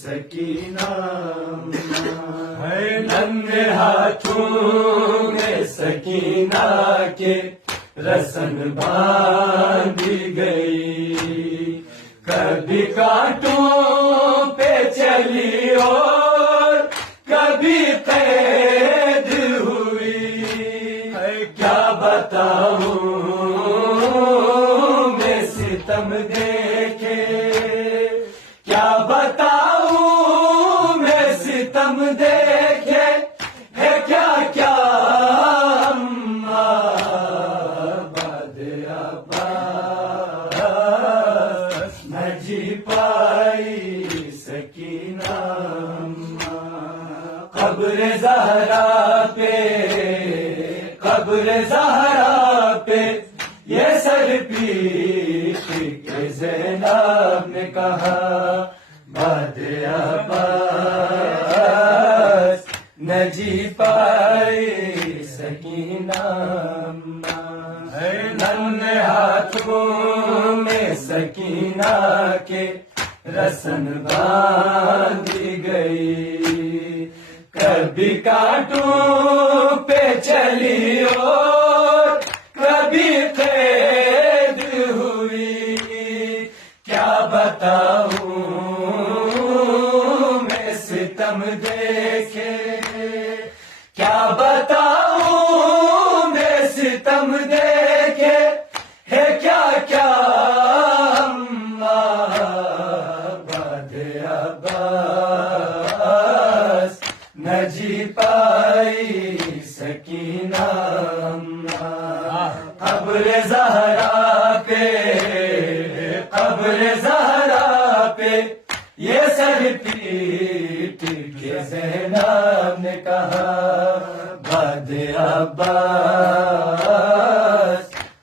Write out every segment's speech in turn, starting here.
سکینہ ہے ننھے ہاتھوں میں سکینہ کے رسن باندھی گئی، کبھی کانٹوں پہ چلی اور کبھی قید ہوئی، کیا بتاؤں میں ستم دیکھے، کیا بتاؤں میں ستم دیکھے، ہے کیا کیا آباد عباس نہ جی پائی سکینہ، قبر زہرا پہ، قبر زہرا پہ یہ سر پیٹ کے زینب نے کہا، بعد عباس نہ جی پائی سکینہ، ننھے ہاتھوں میں سکینہ کے رسن باندھی گئی، کبھی کانٹوں پہ چلی اور کبھی قید ہوئی، کیا بتاؤں میں ستم دیکھے، کیا بتاؤں میں ستم دیکھے، ہے کیا کیا آباد عباس نہ جی پائی سکینہ، قبر زہرا پہ، قبر زہرا پہ یہ سر پیٹ کے زینب نے کہا، بعد عباس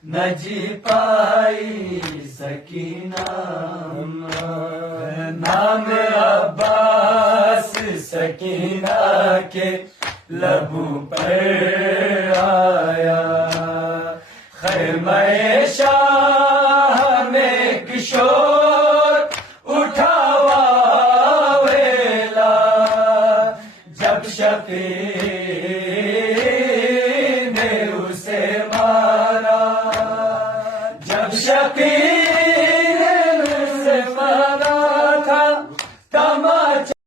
نہ جی پائی سکینہ، نام عباس سکینہ کے لبوں پر آیا، خیمہ شاہ میں کشور اٹھا واویلا، جب شفیع